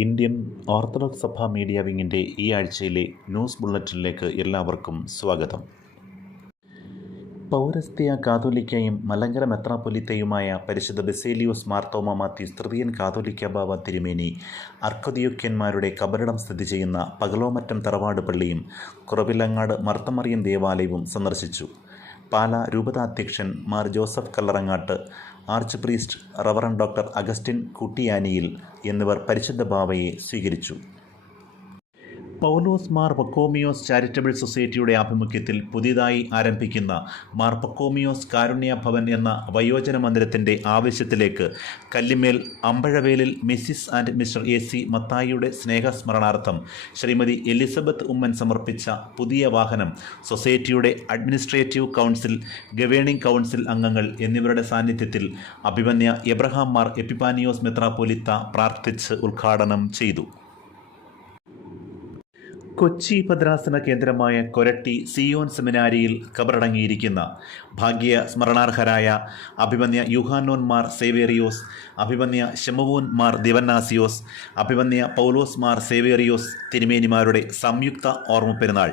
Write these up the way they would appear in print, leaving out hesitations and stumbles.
Indian orthodox സഭ media വിങ്ങിൻ്റെ ഈ ആഴ്ചയിലെ ന്യൂസ് ബുള്ളറ്റിനിലേക്ക് എല്ലാവർക്കും സ്വാഗതം. പൗരസ്ത്യ കാതോലിക്കയും മലങ്കര മെത്രാപ്പൊലീത്തയുമായ പരിശുദ്ധ ബസേലിയോസ് മാർത്തോമ മാത്യൂസ് തൃതീയൻ കാതോലിക്ക ബാവ തിരുമേനി അർക്കദിയോക്യന്മാരുടെ കബറിടം സ്ഥിതി ചെയ്യുന്ന പകലോമറ്റം തറവാട് പള്ളിയും കുറവിലങ്ങാട് മർത്തമറിയം ദേവാലയവും സന്ദർശിച്ചു. പാലാ രൂപതാധ്യക്ഷൻ Mar Joseph Kallarangatt, archpriest reverend doctor Augustine Kuttiyaniyil എന്നിവർ പരിശുദ്ധ ബാവയെ സ്വീകരിച്ചു. പൗലോസ് മാർ പക്കോമിയോസ് ചാരിറ്റബിൾ സൊസൈറ്റിയുടെ ആഭിമുഖ്യത്തിൽ പുതിയതായി ആരംഭിക്കുന്ന മാർ പക്കോമിയോസ് കാരുണ്യ ഭവൻ എന്ന വയോജന മന്ദിരത്തിൻ്റെ ആവശ്യത്തിലേക്ക് കല്ലിമേൽ അമ്പഴവേലിൽ മിസ്സിസ് ആൻഡ് മിസ്റ്റർ AC മത്തായിയുടെ സ്നേഹസ്മരണാർത്ഥം ശ്രീമതി എലിസബത്ത് ഉമ്മൻ സമർപ്പിച്ച പുതിയ വാഹനം സൊസൈറ്റിയുടെ അഡ്മിനിസ്ട്രേറ്റീവ് കൗൺസിൽ, ഗവേണിംഗ് കൗൺസിൽ അംഗങ്ങൾ എന്നിവരുടെ സാന്നിധ്യത്തിൽ അഭിമന്യ എബ്രഹാം മാർ എപ്പിഫാനിയോസ് മെത്രാപ്പൊലീത്ത പ്രാർത്ഥിച്ച് ഉദ്ഘാടനം ചെയ്തു. കൊച്ചി ഭദ്രാസന കേന്ദ്രമായ കൊരട്ടി സിയോൻ സെമിനാരിയിൽ കബറടങ്ങിയിരിക്കുന്ന ഭാഗ്യ സ്മരണാർഹരായ അഭിമന്യ യൂഹാനോൻ മാർ സേവേറിയോസ്, അഭിമന്യ ശമവൂൻ മാർ ദിവന്നാസിയോസ്, അഭിമന്യ പൗലോസ് മാർ സേവേറിയോസ് തിരുമേനിമാരുടെ സംയുക്ത ഓർമ്മ പെരുന്നാൾ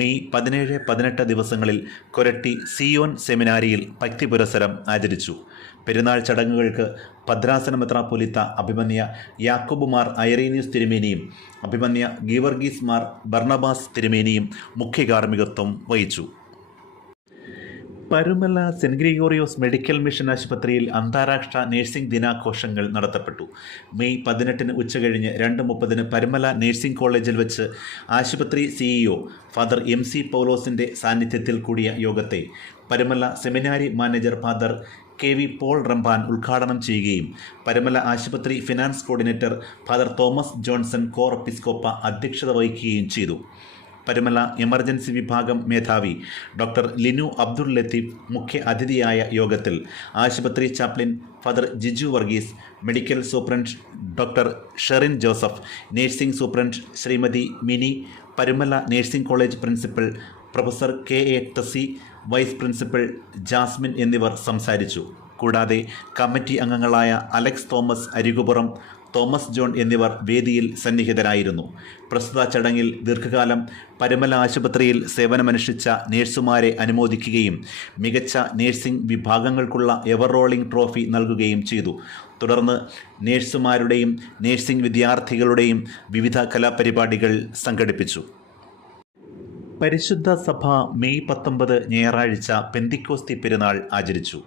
മെയ് 17, 18 ദിവസങ്ങളിൽ കൊരട്ടി സിയോൻ സെമിനാരിയിൽ ഭക്തി പുരസ്സരം ആചരിച്ചു. പെരുന്നാൾ ചടങ്ങുകൾക്ക് ഭദ്രാസന മെത്രാപ്പൊലീത്ത അഭിമന്യ യാക്കോബ് മാർ ഐറേനിയസ് തിരുമേനിയും അഭിമന്യ ഗീവർഗീസ് മാർ ബർണബാസ് തിരുമേനിയും മുഖ്യ കാർമ്മികത്വം വഹിച്ചു. Parumala saint Gregorios medical mission ആശുപത്രിയിൽ അന്താരാഷ്ട്ര നഴ്സിംഗ് ദിനാഘോഷങ്ങൾ നടത്തപ്പെട്ടു. മെയ് 18 ഉച്ചകഴിഞ്ഞ് 2:30 പരുമല നഴ്സിംഗ് കോളേജിൽ വെച്ച് ആശുപത്രി CEO ഫാദർ MC പൗലോസിൻ്റെ സാന്നിധ്യത്തിൽ കൂടിയ യോഗത്തെ Parumala seminary manager father KV Paul Ramban ഉദ്ഘാടനം ചെയ്യുകയും പരുമല ആശുപത്രി finance coordinator father Thomas Johnson Cor Episcopa അധ്യക്ഷത വഹിക്കുകയും ചെയ്തു. പരുമല എമർജൻസി വിഭാഗം മേധാവി ഡോക്ടർ ലിനു അബ്ദുൾ ലത്തീഫ് മുഖ്യ അതിഥിയായ യോഗത്തിൽ ആശുപത്രി chaplain father Jiju Varghese, medical superintendent doctor Sherin Joseph, nursing superintendent Shrimati Mini, Parumala nursing college principal professor KA Thasi, vice principal Jasmine എന്നിവർ സംസാരിച്ചു. കൂടാതെ കമ്മിറ്റി അംഗങ്ങളായ Alex Thomas Arikupuram, Thomas John എന്നിവർ വേദിയിൽ സന്നിഹിതരായിരുന്നു. പ്രസ്തുത ചടങ്ങിൽ ദീർഘകാലം പരുമല ആശുപത്രിയിൽ സേവനമനുഷ്ഠിച്ച നേഴ്സുമാരെ അനുമോദിക്കുകയും മികച്ച നേഴ്സിംഗ് വിഭാഗങ്ങൾക്കുള്ള എവർ റോളിംഗ് ട്രോഫി നൽകുകയും ചെയ്തു. തുടർന്ന് നേഴ്സുമാരുടെയും നേഴ്സിംഗ് വിദ്യാർത്ഥികളുടെയും വിവിധ കലാപരിപാടികൾ സംഘടിപ്പിച്ചു. പരിശുദ്ധ സഭ മെയ് 19 ഞായറാഴ്ച പെന്തിക്കോസ്തി പെരുന്നാൾ ആചരിച്ചു.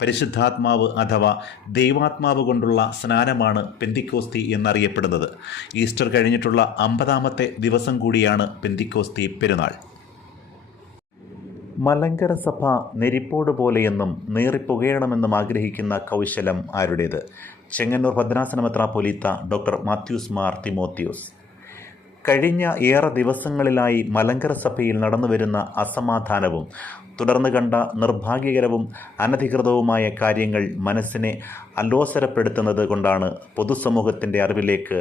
പരിശുദ്ധാത്മാവ് അഥവാ ദൈവാത്മാവ് കൊണ്ടുള്ള സ്നാനമാണ് പെന്തിക്കോസ്തി എന്നറിയപ്പെടുന്നത്. ഈസ്റ്റർ കഴിഞ്ഞിട്ടുള്ള 50ാമത്തെ ദിവസം കൂടിയാണ് പെന്തിക്കോസ്തി പെരുന്നാൾ. മലങ്കര സഭ നെരിപ്പോട് പോലെയെന്നും നീറിപ്പുകയണമെന്നും ആഗ്രഹിക്കുന്ന കൗശലം ആരുടേത്? ചെങ്ങന്നൂർ ഭദ്രാസന മെത്രാപ്പൊലീത്ത ഡോക്ടർ മാത്യൂസ് മാർ തിമോത്തിയോസ്. കഴിഞ്ഞ ഏറെ ദിവസങ്ങളിലായി മലങ്കര സഭയിൽ നടന്നുവരുന്ന അസമാധാനവും തുടർന്ന് കണ്ട നിർഭാഗ്യകരവും അനധികൃതവുമായ കാര്യങ്ങൾ മനസ്സിനെ അലോസരപ്പെടുത്തുന്നത് കൊണ്ടാണ് പൊതുസമൂഹത്തിൻ്റെ അറിവിലേക്ക്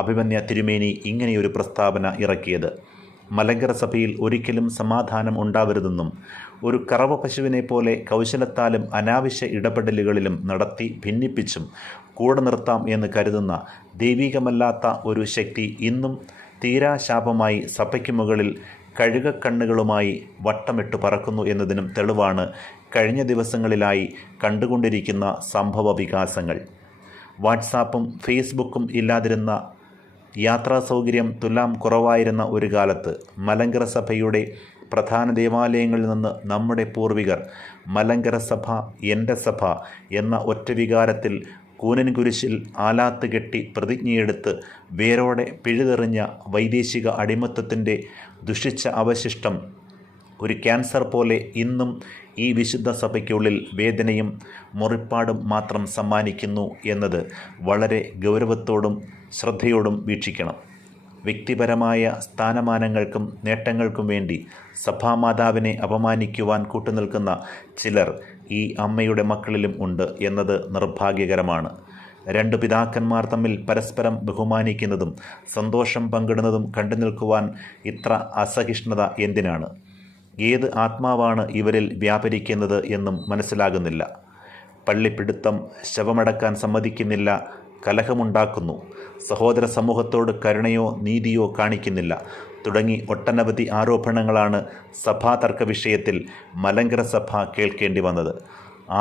അഭിമന്യ തിരുമേനി ഇങ്ങനെയൊരു പ്രസ്താവന ഇറക്കിയത്. മലങ്കര സഭയിൽ ഒരിക്കലും സമാധാനം ഉണ്ടാവരുതെന്നും ഒരു കറവ പശുവിനെ പോലെ കൗശലത്താലും അനാവശ്യ ഇടപെടലുകളിലും നടത്തി ഭിന്നിപ്പിച്ചും കൂടെ നിർത്താം എന്ന് കരുതുന്ന ദൈവികമല്ലാത്ത ഒരു ശക്തി ഇന്നും തീരാശാപമായി സഭയ്ക്ക് മുകളിൽ കഴുകക്കണ്ണുകളുമായി വട്ടമിട്ട് പറക്കുന്നു എന്നതിനും തെളിവാണ് കഴിഞ്ഞ ദിവസങ്ങളിലായി കണ്ടുകൊണ്ടിരിക്കുന്ന സംഭവ വികാസങ്ങൾ. വാട്സാപ്പും ഫേസ്ബുക്കും ഇല്ലാതിരുന്ന, യാത്രാ സൗകര്യം തുലാം കുറവായിരുന്ന ഒരു കാലത്ത് മലങ്കര സഭയുടെ പ്രധാന ദേവാലയങ്ങളിൽ നിന്ന് നമ്മുടെ പൂർവികർ മലങ്കര സഭ എൻ്റെ സഭ എന്ന ഒറ്റ വികാരത്തിൽ കൂനൻ കുരിശിൽ ആലാത്ത് കെട്ടി പ്രതിജ്ഞയെടുത്ത് വേരോടെ പിഴുതെറിഞ്ഞ വൈദേശിക അടിമത്തത്തിൻ്റെ ദുഷിച്ച അവശിഷ്ടം ഒരു ക്യാൻസർ പോലെ ഇന്നും ഈ വിശുദ്ധ സഭയ്ക്കുള്ളിൽ വേദനയും മുറിപ്പാടും മാത്രം സമ്മാനിക്കുന്നു എന്നത് വളരെ ഗൗരവത്തോടും ശ്രദ്ധയോടും വീക്ഷിക്കണം. വ്യക്തിപരമായ സ്ഥാനമാനങ്ങൾക്കും നേട്ടങ്ങൾക്കും വേണ്ടി സഭാമാതാവിനെ അപമാനിക്കുവാൻ കൂട്ടുനിൽക്കുന്ന ചിലർ ഈ അമ്മയുടെ മക്കളിലും ഉണ്ട് എന്നത് നിർഭാഗ്യകരമാണ്. രണ്ട് പിതാക്കന്മാർ തമ്മിൽ പരസ്പരം ബഹുമാനിക്കുന്നതും സന്തോഷം പങ്കിടുന്നതും കണ്ടു നിൽക്കുവാൻ ഇത്ര അസഹിഷ്ണുത എന്തിനാണ്? ഏത് ആത്മാവാണ് ഇവരിൽ വ്യാപരിക്കുന്നത് എന്നും മനസ്സിലാകുന്നില്ല. പള്ളിപ്പിടുത്തം, ശവമടക്കാൻ സമ്മതിക്കുന്നില്ല, കലഹമുണ്ടാക്കുന്നു, സഹോദര സമൂഹത്തോട് കരുണയോ നീതിയോ കാണിക്കുന്നില്ല തുടങ്ങി ഒട്ടനവധി ആരോപണങ്ങളാണ് സഭാതർക്ക വിഷയത്തിൽ മലങ്കര സഭ കേൾക്കേണ്ടി വന്നത്.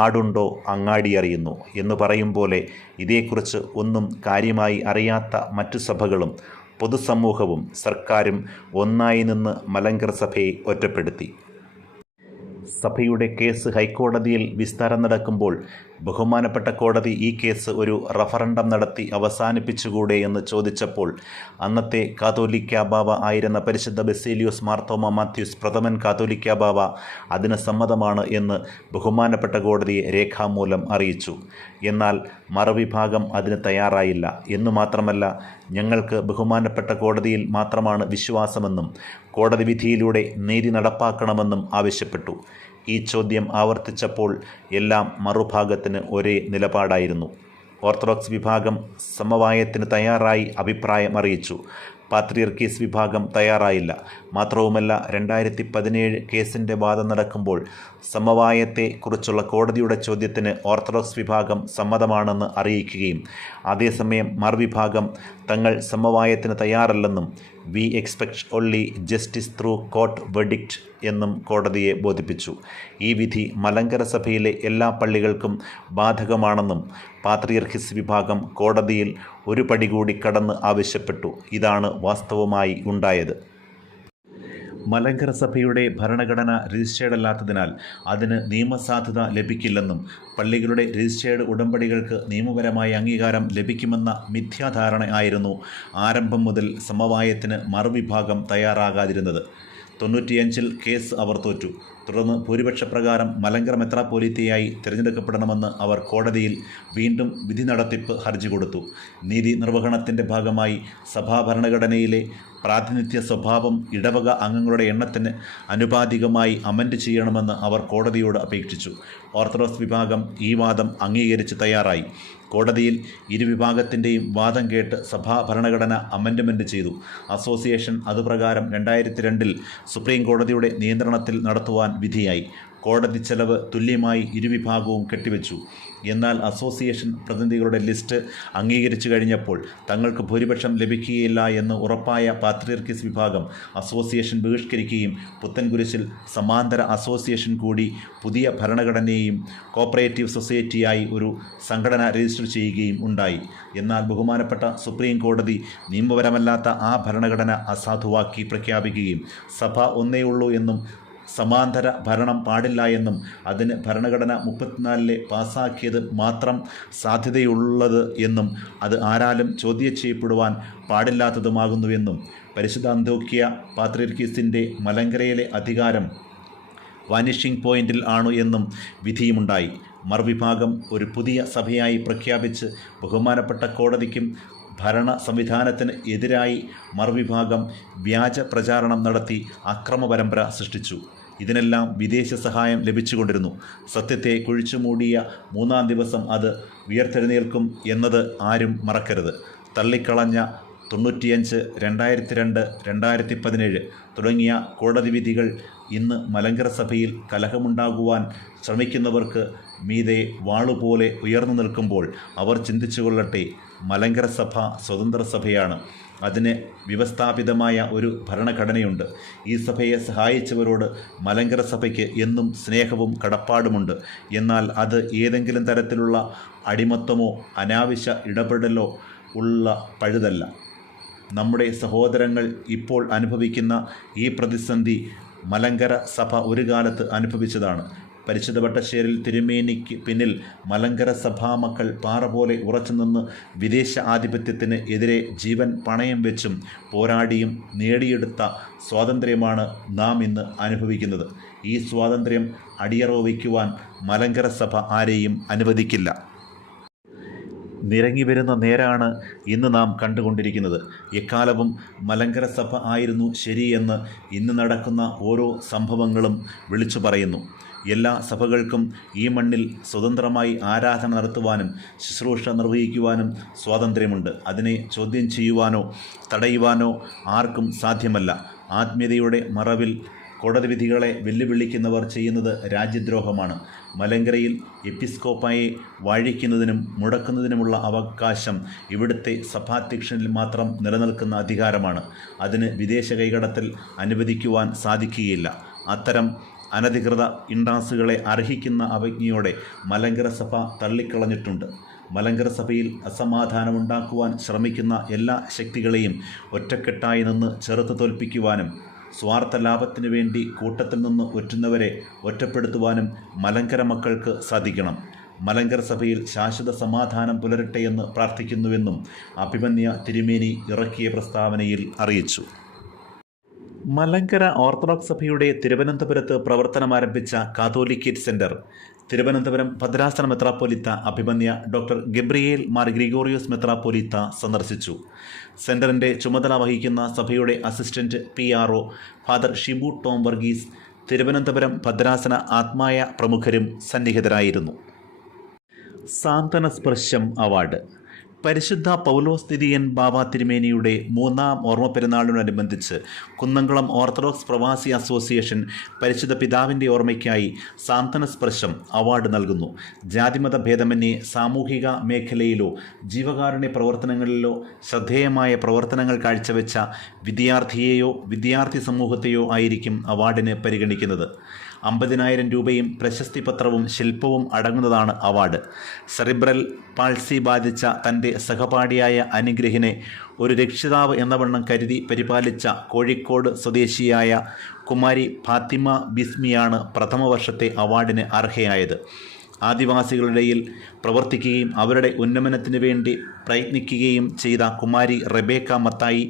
ആടുണ്ടോ അങ്ങാടി അറിയുന്നു എന്ന് പറയും പോലെ ഇതേക്കുറിച്ച് ഒന്നും കാര്യമായി അറിയാത്ത മറ്റു സഭകളും പൊതുസമൂഹവും സർക്കാരും ഒന്നായി നിന്ന് മലങ്കര സഭയെ ഒറ്റപ്പെടുത്തി. സഭയുടെ കേസ് ഹൈക്കോടതിയിൽ വിസ്താരം നടക്കുമ്പോൾ ബഹുമാനപ്പെട്ട കോടതി ഈ കേസ് ഒരു റഫറണ്ടം നടത്തി അവസാനിപ്പിച്ചുകൂടെ എന്ന് ചോദിച്ചപ്പോൾ അന്നത്തെ കാതോലിക്ക ബാവ ആയിരുന്ന പരിശുദ്ധ ബസേലിയോസ് മാർത്തോമ മാത്യൂസ് പ്രഥമൻ കാതോലിക്ക ബാവ അതിന് സമ്മതമാണ് എന്ന് ബഹുമാനപ്പെട്ട കോടതിയെ രേഖാമൂലം അറിയിച്ചു. എന്നാൽ മറുവിഭാഗം അതിന് തയ്യാറായില്ല എന്നു മാത്രമല്ല, ഞങ്ങൾക്ക് ബഹുമാനപ്പെട്ട കോടതിയിൽ മാത്രമാണ് വിശ്വാസമെന്നും കോടതി വിധിയിലൂടെ നീതി നടപ്പാക്കണമെന്നും ആവശ്യപ്പെട്ടു. ഈ ചോദ്യം ആവർത്തിച്ചപ്പോൾ എല്ലാം മറുഭാഗത്തിന് ഒരേ നിലപാടായിരുന്നു. ഓർത്തഡോക്സ് വിഭാഗം സമവായത്തിന് തയ്യാറായി അഭിപ്രായം അറിയിച്ചു. പാത്രിയർക്കീസ് വിഭാഗം തയ്യാറായില്ല. മാത്രവുമല്ല, 2017 കേസിൻ്റെ വാദം നടക്കുമ്പോൾ സമവായത്തെ കുറിച്ചുള്ള കോടതിയുടെ ചോദ്യത്തിന് ഓർത്തഡോക്സ് വിഭാഗം സമ്മതമാണെന്ന് അറിയിക്കുകയും അതേസമയം മറുവിഭാഗം തങ്ങൾ സമവായത്തിന് തയ്യാറല്ലെന്നും we expect only justice through court verdict എന്നും കോടതിയെ ബോധിപ്പിച്ചു. ഈ വിധി മലങ്കര സഭയിലെ എല്ലാ പള്ളികൾക്കും ബാധകമാണെന്നും പാത്രിയർക്കീസ് വിഭാഗം കോടതിയിൽ ഒരു പടി കൂടി കടന്ന് ആവശ്യപ്പെട്ടു. ഇതാണ് വാസ്തവമായി ഉണ്ടായത്. മലങ്കര സഭയുടെ ഭരണഘടന രജിസ്റ്റേർഡ് അല്ലാത്തതിനാൽ അതിന് നിയമസാധുത ലഭിക്കില്ലെന്നും പള്ളികളുടെ രജിസ്റ്റേർഡ് ഉടമ്പടികൾക്ക് നിയമപരമായ അംഗീകാരം ലഭിക്കുമെന്ന മിഥ്യാധാരണ ആയിരുന്നു ആരംഭം മുതൽ സമവായത്തിന് മറുവിഭാഗം തയ്യാറാകാതിരുന്നത്. 95 കേസ് അവർ തോറ്റു. തുടർന്ന് ഭൂരിപക്ഷപ്രകാരം മലങ്കര മെത്രാപ്പോലീത്തയായി തിരഞ്ഞെടുക്കപ്പെടണമെന്ന് അവർ കോടതിയിൽ വീണ്ടും വിധി നടത്തിപ്പ് ഹർജി കൊടുത്തു. നീതി നിർവഹണത്തിൻ്റെ ഭാഗമായി സഭാ ഭരണഘടനയിലെ പ്രാതിനിധ്യ സ്വഭാവം ഇടവക അംഗങ്ങളുടെ എണ്ണത്തിന് അനുപാതികമായി അമെൻഡ് ചെയ്യണമെന്ന് അവർ കോടതിയോട് അപേക്ഷിച്ചു. ഓർത്തഡോക്സ് വിഭാഗം ഈ വാദം അംഗീകരിച്ച് തയ്യാറായി. കോടതിയിൽ ഇരുവിഭാഗത്തിൻ്റെയും വാദം കേട്ട് സഭാ ഭരണഘടന അമെൻഡ്മെൻറ്റ് ചെയ്തു. അസോസിയേഷൻ അതുപ്രകാരം 2002 സുപ്രീം കോടതിയുടെ നിയന്ത്രണത്തിൽ നടത്തുവാൻ വിധിയായി. കോടതി ചെലവ് തുല്യമായി ഇരുവിഭാഗവും കെട്ടിവെച്ചു. എന്നാൽ അസോസിയേഷൻ പ്രതിനിധികളുടെ ലിസ്റ്റ് അംഗീകരിച്ചു കഴിഞ്ഞപ്പോൾ തങ്ങൾക്ക് ഭൂരിപക്ഷം ലഭിക്കുകയില്ല എന്ന് ഉറപ്പായ പാത്രിയർക്കീസ് വിഭാഗം അസോസിയേഷൻ ബഹിഷ്കരിക്കുകയും പുത്തൻകുരിശിൽ സമാന്തര അസോസിയേഷൻ കൂടി പുതിയ ഭരണഘടനയെയും കോപ്പറേറ്റീവ് സൊസൈറ്റിയായി ഒരു സംഘടന രജിസ്റ്റർ ചെയ്യുകയും ഉണ്ടായി. എന്നാൽ ബഹുമാനപ്പെട്ട സുപ്രീം കോടതി നിയമപരമല്ലാത്ത ആ ഭരണഘടന അസാധുവാക്കി പ്രഖ്യാപിക്കുകയും സഭ ഒന്നേ ഉള്ളൂ എന്നും സമാന്തര ഭരണം പാടില്ല എന്നും അതിന് ഭരണഘടന 34 പാസാക്കിയത് മാത്രം സാധ്യതയുള്ളത് എന്നും അത് ആരാലും ചോദ്യം ചെയ്യപ്പെടുവാൻ പാടില്ലാത്തതുമാകുന്നുവെന്നും പരിശുദ്ധ അന്ത്യോക്യ പാത്രിയർക്കീസിൻ്റെ മലങ്കരയിലെ അധികാരം വാനിഷിംഗ് പോയിന്റിൽ ആണു എന്നും വിധിയുമുണ്ടായി. മറുവിഭാഗം ഒരു പുതിയ സഭയായി പ്രഖ്യാപിച്ച് ബഹുമാനപ്പെട്ട കോടതിക്കും ഭരണ സംവിധാനത്തിന് എതിരായി മറുവിഭാഗം വ്യാജ പ്രചാരണം നടത്തി അക്രമ പരമ്പര സൃഷ്ടിച്ചു. ഇതിനെല്ലാം വിദേശ സഹായം ലഭിച്ചുകൊണ്ടിരുന്നു. സത്യത്തെ കുഴിച്ചുമൂടിയ 3-ാം ദിവസം അത് ഉയർത്തെഴുന്നേൽക്കും എന്നത് ആരും മറക്കരുത്. തള്ളിക്കളഞ്ഞ 95, 2002, 2017 തുടങ്ങിയ കോടതി വിധികൾ ഇന്ന് മലങ്കര സഭയിൽ കലഹമുണ്ടാകുവാൻ ശ്രമിക്കുന്നവർക്ക് മീതെ വാളുപോലെ ഉയർന്നു നിൽക്കുമ്പോൾ അവർ ചിന്തിച്ചുകൊള്ളട്ടെ, മലങ്കര സഭ സ്വതന്ത്ര സഭയാണ്. അതിന് വ്യവസ്ഥാപിതമായ ഒരു ഭരണഘടനയുണ്ട്. ഈ സഭയെ സഹായിച്ചവരോട് മലങ്കര സഭയ്ക്ക് എന്നും സ്നേഹവും കടപ്പാടുമുണ്ട്. എന്നാൽ അത് ഏതെങ്കിലും തരത്തിലുള്ള അടിമത്തമോ അനാവശ്യ ഇടപെടലോ ഉള്ള പഴുതല്ല. നമ്മുടെ സഹോദരങ്ങൾ ഇപ്പോൾ അനുഭവിക്കുന്ന ഈ പ്രതിസന്ധി മലങ്കര സഭ ഒരു കാലത്ത് അനുഭവിച്ചതാണ്. പരിശുദ്ധ വട്ടശ്ശേരിൽ തിരുമേനിക്ക് പിന്നിൽ മലങ്കര സഭാമക്കൾ പാറ പോലെ ഉറച്ചുനിന്ന് വിദേശ ആധിപത്യത്തിന് എതിരെ ജീവൻ പണയം വെച്ചും പോരാടിയും നേടിയെടുത്ത സ്വാതന്ത്ര്യമാണ് നാം ഇന്ന് അനുഭവിക്കുന്നത്. ഈ സ്വാതന്ത്ര്യം അടിയറവ് വയ്ക്കുവാൻ മലങ്കര സഭ ആരെയും അനുവദിക്കില്ല. നിരങ്ങി വരുന്ന നേരാണ് ഇന്ന് നാം കണ്ടുകൊണ്ടിരിക്കുന്നത്. എക്കാലവും മലങ്കര സഭ ആയിരുന്നു ശരിയെന്ന് ഇന്ന് നടക്കുന്ന ഓരോ സംഭവങ്ങളും വിളിച്ചു പറയുന്നു. എല്ലാ സഭകൾക്കും ഈ മണ്ണിൽ സ്വതന്ത്രമായി ആരാധന നടത്തുവാനും ശുശ്രൂഷ നിർവഹിക്കുവാനും സ്വാതന്ത്ര്യമുണ്ട്. അതിനെ ചോദ്യം ചെയ്യുവാനോ തടയുവാനോ ആർക്കും സാധ്യമല്ല. ആത്മീയതയുടെ മറവിൽ കോടതി വിധികളെ വെല്ലുവിളിക്കുന്നവർ ചെയ്യുന്നത് രാജ്യദ്രോഹമാണ്. മലങ്കരയിൽ എപ്പിസ്കോപ്പായെ വാഴിക്കുന്നതിനും മുടക്കുന്നതിനുമുള്ള അവകാശം ഇവിടുത്തെ സഭാധ്യക്ഷനിൽ മാത്രം നിലനിൽക്കുന്ന അധികാരമാണ്. അതിന് വിദേശ കൈകടത്തൽ അനുവദിക്കുവാൻ സാധിക്കുകയില്ല. അത്തരം അനധികൃത ഇൻഡാസുകളെ അർഹിക്കുന്ന അവജ്ഞയോടെ മലങ്കര സഭ തള്ളിക്കളഞ്ഞിട്ടുണ്ട്. മലങ്കര സഭയിൽ അസമാധാനമുണ്ടാക്കുവാൻ ശ്രമിക്കുന്ന എല്ലാ ശക്തികളെയും ഒറ്റക്കെട്ടായി നിന്ന് ചെറുത്ത് തോൽപ്പിക്കുവാനും സ്വാർത്ഥ ലാഭത്തിനു വേണ്ടി കൂട്ടത്തിൽ നിന്ന് ഒറ്റുന്നവരെ ഒറ്റപ്പെടുത്തുവാനും മലങ്കര മക്കൾക്ക് സാധിക്കണം. മലങ്കര സഭയിൽ ശാശ്വത സമാധാനം പുലരട്ടെയെന്ന് പ്രാർത്ഥിക്കുന്നുവെന്നും അഭിമന്യ തിരുമേനി ഇറക്കിയ പ്രസ്താവനയിൽ അറിയിച്ചു. മലങ്കര ഓർത്തഡോക്സ് സഭയുടെ തിരുവനന്തപുരത്ത് പ്രവർത്തനമാരംഭിച്ച കാതോലിക്കേറ്റ് സെൻറ്റർ തിരുവനന്തപുരം ഭദ്രാസന മെത്രാപ്പോലീത്ത അഭിമന്യ ഡോക്ടർ ഗബ്രിയേൽ മാർ ഗ്രിഗോറിയോസ് മെത്രാപ്പോലീത്ത സന്ദർശിച്ചു. സെൻറ്ററിൻ്റെ ചുമതല വഹിക്കുന്ന സഭയുടെ assistant PRO father Shibu Tom Varghese, Thiruvananthapuram ഭദ്രാസന ആത്മായ പ്രമുഖരും സന്നിഹിതരായിരുന്നു. സാന്ത്വന സ്പർശം അവാർഡ് പരിശുദ്ധ പൗലോസ് ദിദിയൻ ബാവ തിരുമേനിയുടെ 3ാം ഓർമ്മ പെരുന്നാളിനോടനുബന്ധിച്ച് കുന്നംകുളം ഓർത്തഡോക്സ് പ്രവാസി അസോസിയേഷൻ പരിശുദ്ധ പിതാവിൻ്റെ ഓർമ്മയ്ക്കായി സാന്ത്വന സ്പർശം അവാർഡ് നൽകുന്നു. ജാതിമത ഭേദമന്യേ സാമൂഹിക മേഖലയിലോ ജീവകാരുണ്യ പ്രവർത്തനങ്ങളിലോ ശ്രദ്ധേയമായ പ്രവർത്തനങ്ങൾ കാഴ്ചവെച്ച വിദ്യാർത്ഥിയെയോ വിദ്യാർത്ഥി സമൂഹത്തെയോ ആയിരിക്കും അവാർഡിന് പരിഗണിക്കുന്നത്. 50,000 രൂപയും പ്രശസ്തി പത്രവും ശില്പവും അടങ്ങുന്നതാണ് അവാർഡ്. സെറിബ്രൽ പാൾസി ബാധിച്ച തൻ്റെ സഹപാഠിയായ അനുഗ്രഹിനെ ഒരു രക്ഷിതാവ് എന്നവണ്ണം കരുതി പരിപാലിച്ച കോഴിക്കോട് സ്വദേശിയായ കുമാരി ഫാത്തിമ ബിസ്മിയാണ് പ്രഥമ വർഷത്തെ അവാർഡിന് അർഹയായത്. ആദിവാസികളുടെ ഇടയിൽ പ്രവർത്തിക്കുകയും അവരുടെ ഉന്നമനത്തിന് വേണ്ടി പ്രയത്നിക്കുകയും ചെയ്ത കുമാരി റെബേക്ക മത്തായി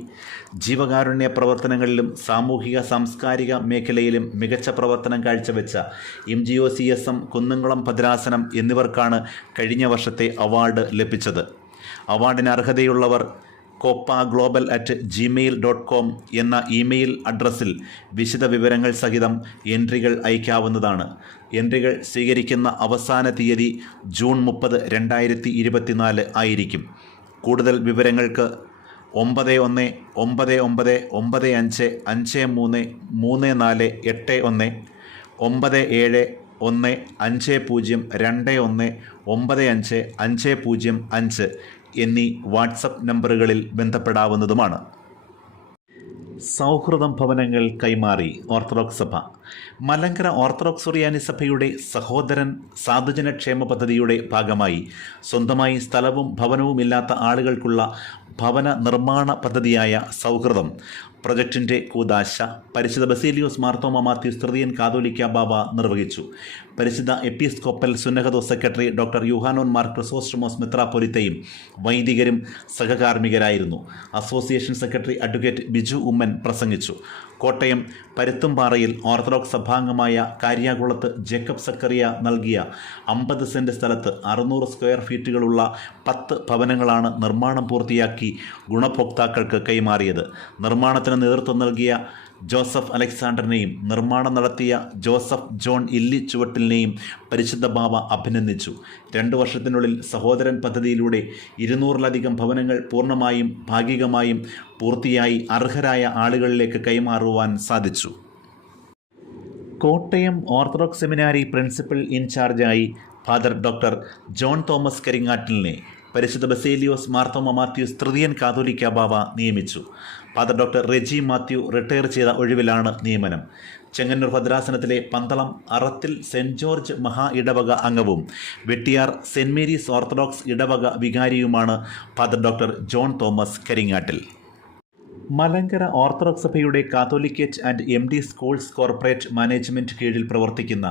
ജീവകാരുണ്യ പ്രവർത്തനങ്ങളിലും സാമൂഹിക സാംസ്കാരിക മേഖലയിലും മികച്ച പ്രവർത്തനം കാഴ്ചവെച്ച MGOCSM കുന്നംകുളം ഭദ്രാസനം എന്നിവർക്കാണ് കഴിഞ്ഞ വർഷത്തെ അവാർഡ് ലഭിച്ചത്. അവാർഡിന് അർഹതയുള്ളവർ copaglobal@gmail.com എന്ന ഇമെയിൽ അഡ്രസ്സിൽ വിശദ വിവരങ്ങൾ സഹിതം എൻട്രികൾ അയക്കാവുന്നതാണ്. എൻട്രികൾ സ്വീകരിക്കുന്ന അവസാന തീയതി ജൂൺ 30, 2024 ആയിരിക്കും. കൂടുതൽ വിവരങ്ങൾക്ക് 919995533481 97515021955005 എന്നീ വാട്സപ്പ് നമ്പറുകളിൽ ബന്ധപ്പെടാവുന്നതുമാണ്. സൗഹൃദം ഭവനങ്ങൾ കൈമാറി ഓർത്തഡോക്സ് സഭ. മലങ്കര ഓർത്തഡോക്സ് സുറിയാനി സഭയുടെ സഹോദരൻ സാധുജനക്ഷേമ പദ്ധതിയുടെ ഭാഗമായി സ്വന്തമായി സ്ഥലവും ഭവനവും ഇല്ലാത്ത ആളുകൾക്കുള്ള ഭവന നിർമ്മാണ പദ്ധതിയായ സൗഹൃദം പ്രൊജക്ടിൻ്റെ കൂദാശ പരിശുദ്ധ ബസേലിയോസ് മാർത്തോമ മാത്യൂസ് തൃതീയൻ കാതോലിക്ക ബാവ നിർവഹിച്ചു. പരിശുദ്ധ episcopal Sunnahados secretary doctor Yuhanon Mar Chrysostomos മെത്രാപ്പൊലിത്തയും വൈദികരും സഹകാർമ്മികരായിരുന്നു. Association secretary advocate Biju Oommen പ്രസംഗിച്ചു. കോട്ടയം പരുത്തുംപാറയിൽ ഓർത്തഡോക്സ് സഭാംഗമായ കാര്യാകുളത്ത് ജേക്കബ് സക്കറിയ നൽകിയ 50 സെൻറ്റ് സ്ഥലത്ത് 600 സ്ക്വയർ ഫീറ്റുകളുള്ള 10 ഭവനങ്ങളാണ് നിർമ്മാണം പൂർത്തിയാക്കി ഗുണഭോക്താക്കൾക്ക് കൈമാറിയത്. നിർമ്മാണത്തിന് നേതൃത്വം നൽകിയ ജോസഫ് അലക്സാണ്ടറിനെയും നിർമ്മാണം നടത്തിയ ജോസഫ് ജോൺ ഇല്ലി ചുവട്ടിലിനെയും പരിശുദ്ധ ബാവ അഭിനന്ദിച്ചു. 2 വർഷത്തിനുള്ളിൽ സഹോദരൻ പദ്ധതിയിലൂടെ 200-ലധികം ഭവനങ്ങൾ പൂർണ്ണമായും ഭാഗികമായും പൂർത്തിയായി അർഹരായ ആളുകളിലേക്ക് കൈമാറുവാൻ സാധിച്ചു. കോട്ടയം ഓർത്തഡോക്സ് സെമിനാരി പ്രിൻസിപ്പൽ ഇൻചാർജായി ഫാദർ ഡോക്ടർ ജോൺ തോമസ് കരിങ്ങാട്ടിലിനെ പരിശുദ്ധ ബസേലിയോസ് മാർത്തോമ മാത്യൂസ് തൃതീയൻ കാതോലിക്ക ബാവ നിയമിച്ചു. Father doctor Reji Mathew retire ചെയ്ത ഒഴിവിലാണ് നിയമനം. ചെങ്ങന്നൂർ ഭദ്രാസനത്തിലെ പന്തളം അറത്തിൽ സെൻറ്റ് ജോർജ് മഹാ ഇടവക അംഗവും വെട്ടിയാർ സെൻറ്റ് മേരീസ് ഓർത്തഡോക്സ് ഇടവക വികാരിയുമാണ് father doctor John Thomas Karingattil. Malankara orthodox സഭയുടെ catholicate and MD schools corporate management കീഴിൽ പ്രവർത്തിക്കുന്ന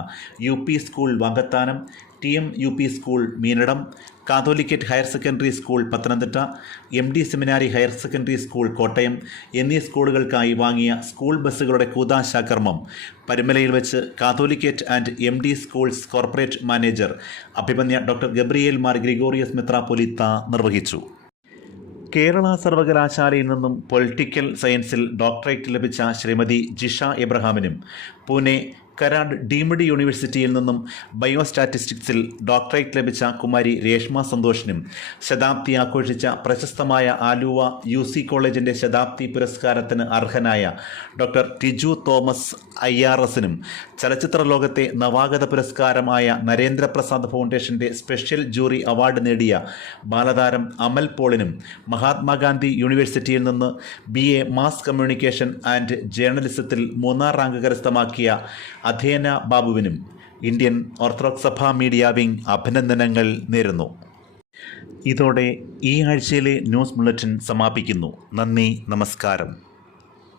UP school Vakathanam, TM UP school Meenadam, catholicate higher secondary school Pathanamthitta, MD സെമിനാരി ഹയർ സെക്കൻഡറി സ്കൂൾ കോട്ടയം എന്നീ സ്കൂളുകൾക്കായി വാങ്ങിയ സ്കൂൾ ബസ്സുകളുടെ കൂദാശാകർമ്മം പരുമലയിൽ വെച്ച് Catholicate and MD schools corporate manager Abhimanya doctor Gabriel Mar Gregorios മെത്രാപ്പൊലീത്ത നിർവഹിച്ചു. കേരള സർവകലാശാലയിൽ നിന്നും പൊളിറ്റിക്കൽ സയൻസിൽ ഡോക്ടറേറ്റ് ലഭിച്ച ശ്രീമതി ജിഷ എബ്രഹാമിനും പൂനെ കരാട് ഡീംഡ് യൂണിവേഴ്സിറ്റിയിൽ നിന്നും ബയോസ്റ്റാറ്റിസ്റ്റിക്സിൽ ഡോക്ടറേറ്റ് ലഭിച്ച കുമാരി രേഷ്മ സന്തോഷിനും ശതാബ്ദി ആഘോഷിച്ച പ്രശസ്തമായ ആലുവ UC കോളേജിൻ്റെ ശതാബ്ദി പുരസ്കാരത്തിന് അർഹനായ ഡോക്ടർ ടിജു തോമസ് IRSനും ചലച്ചിത്ര ലോകത്തെ നവാഗത പുരസ്കാരമായ നരേന്ദ്രപ്രസാദ് ഫൗണ്ടേഷൻ്റെ സ്പെഷ്യൽ ജൂറി അവാർഡ് നേടിയ ബാലതാരം അമൽ പോളിനും മഹാത്മാഗാന്ധി യൂണിവേഴ്സിറ്റിയിൽ നിന്ന് BA മാസ് കമ്മ്യൂണിക്കേഷൻ ആൻഡ് ജേർണലിസത്തിൽ 3ാം റാങ്ക് കരസ്ഥമാക്കിയ അധേന ബാബുവിനും ഇന്ത്യൻ ഓർത്തഡോക്സ് സഭാ മീഡിയ വിംഗ് അഭിനന്ദനങ്ങൾ നേരുന്നു. ഇതോടെ ഈ ആഴ്ചയിലെ ന്യൂസ് ബുള്ളറ്റിൻ സമാപിക്കുന്നു. നന്ദി, നമസ്കാരം.